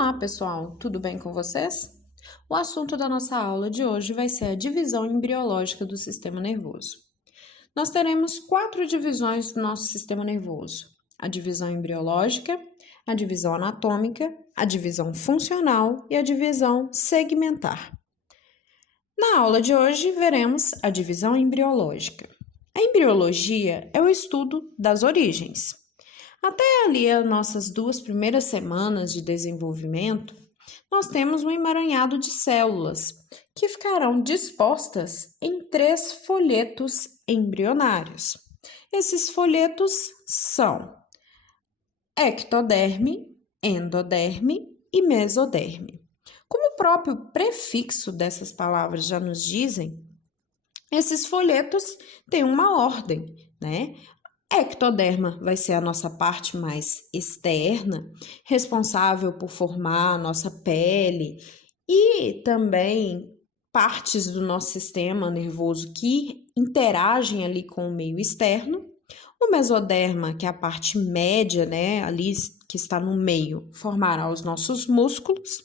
Olá, pessoal, tudo bem com vocês? O assunto da nossa aula de hoje vai ser a divisão embriológica do sistema nervoso. Nós teremos 4 divisões do nosso sistema nervoso: a divisão embriológica, a divisão anatômica, a divisão funcional e a divisão segmentar. Na aula de hoje, veremos a divisão embriológica. A embriologia é o estudo das origens. Até ali, as nossas 2 primeiras semanas de desenvolvimento, nós temos um emaranhado de células que ficarão dispostas em 3 folhetos embrionários. Esses folhetos são ectoderme, endoderme e mesoderme. Como o próprio prefixo dessas palavras já nos dizem, esses folhetos têm uma ordem, né? Ectoderma vai ser a nossa parte mais externa, responsável por formar a nossa pele e também partes do nosso sistema nervoso que interagem ali com o meio externo. O mesoderma, que é a parte média, né, ali que está no meio, formará os nossos músculos.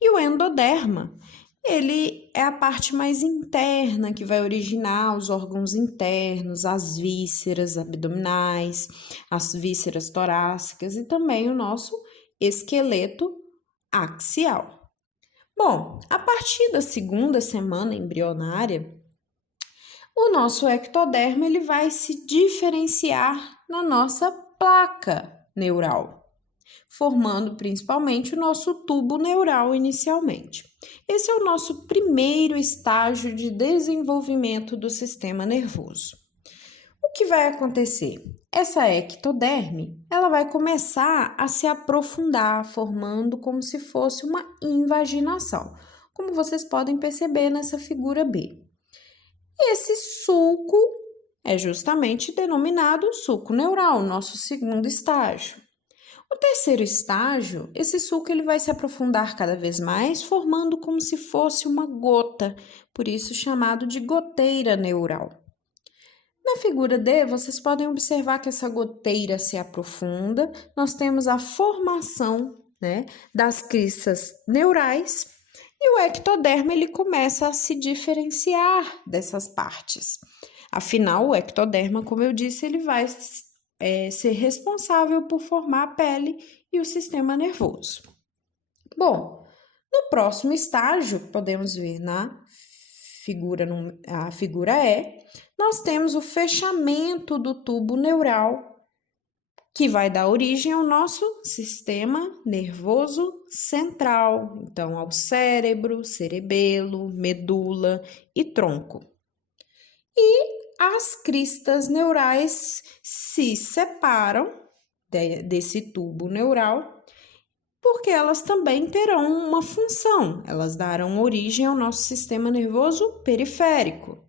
E o endoderma, ele é a parte mais interna que vai originar os órgãos internos, as vísceras abdominais, as vísceras torácicas e também o nosso esqueleto axial. Bom, a partir da 2ª semana embrionária, o nosso ectoderma ele vai se diferenciar na nossa placa neural, formando principalmente o nosso tubo neural inicialmente. Esse é o nosso primeiro estágio de desenvolvimento do sistema nervoso. O que vai acontecer? Essa ectoderme, ela vai começar a se aprofundar, formando como se fosse uma invaginação, como vocês podem perceber nessa figura B. Esse sulco é justamente denominado sulco neural, nosso segundo estágio. O terceiro estágio, esse sulco ele vai se aprofundar cada vez mais, formando como se fosse uma gota, por isso chamado de goteira neural. Na figura D, vocês podem observar que essa goteira se aprofunda, nós temos a formação, né, das cristas neurais e o ectoderma ele começa a se diferenciar dessas partes. Afinal, o ectoderma, como eu disse, ele vai ser responsável por formar a pele e o sistema nervoso. Bom, no próximo estágio, podemos ver na figura E, nós temos o fechamento do tubo neural, que vai dar origem ao nosso sistema nervoso central, então ao cérebro, cerebelo, medula e tronco. E as cristas neurais se separam desse tubo neural porque elas também terão uma função, elas darão origem ao nosso sistema nervoso periférico,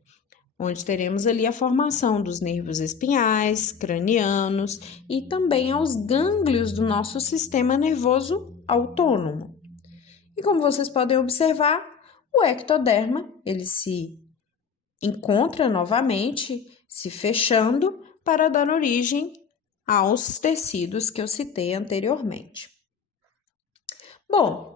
onde teremos ali a formação dos nervos espinhais, cranianos e também aos gânglios do nosso sistema nervoso autônomo. E como vocês podem observar, o ectoderma, ele se encontra novamente se fechando para dar origem aos tecidos que eu citei anteriormente. Bom,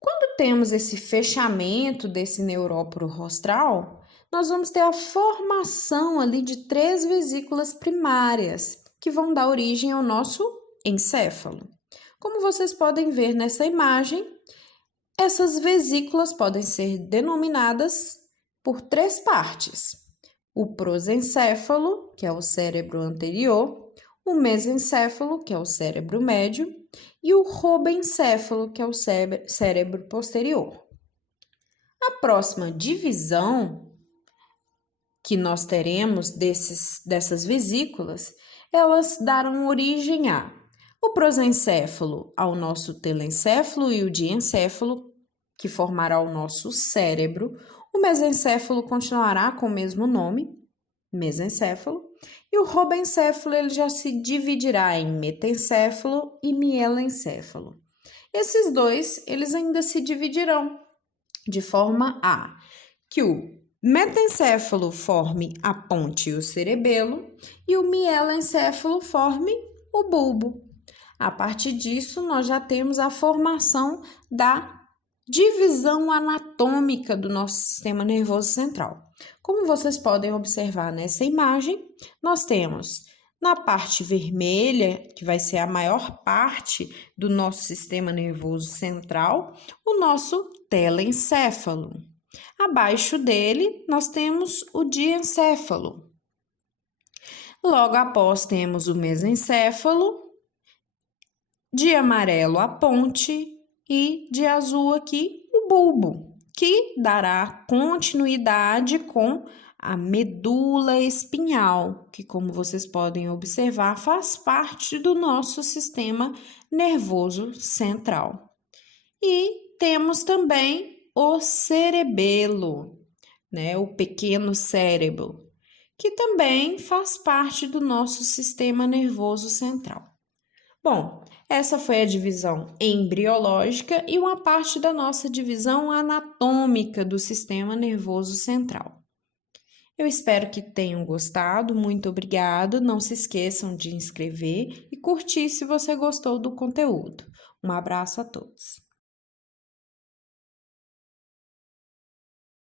quando temos esse fechamento desse neuróporo rostral, nós vamos ter a formação ali de 3 vesículas primárias, que vão dar origem ao nosso encéfalo. Como vocês podem ver nessa imagem, essas vesículas podem ser denominadas por 3 partes: o prosencéfalo, que é o cérebro anterior, o mesencéfalo, que é o cérebro médio, e o robencéfalo, que é o cérebro posterior. A próxima divisão que nós teremos dessas vesículas, elas darão origem o prosencéfalo ao nosso telencéfalo e o diencéfalo, que formará o nosso cérebro. O mesencéfalo continuará com o mesmo nome, mesencéfalo, e o robencéfalo ele já se dividirá em metencéfalo e mielencéfalo. Esses dois, eles ainda se dividirão de forma que o metencéfalo forme a ponte e o cerebelo e o mielencéfalo forme o bulbo. A partir disso, nós já temos a formação da divisão anatômica do nosso sistema nervoso central. Como vocês podem observar nessa imagem, nós temos na parte vermelha, que vai ser a maior parte do nosso sistema nervoso central, o nosso telencéfalo. Abaixo dele, nós temos o diencéfalo. Logo após, temos o mesencéfalo, de amarelo a ponte e de azul aqui o bulbo, que dará continuidade com a medula espinhal, que, como vocês podem observar, faz parte do nosso sistema nervoso central. E temos também o cerebelo, né, o pequeno cérebro, que também faz parte do nosso sistema nervoso central. Bom, essa foi a divisão embriológica e uma parte da nossa divisão anatômica do sistema nervoso central. Eu espero que tenham gostado, muito obrigado. Não se esqueçam de inscrever e curtir se você gostou do conteúdo. Um abraço a todos.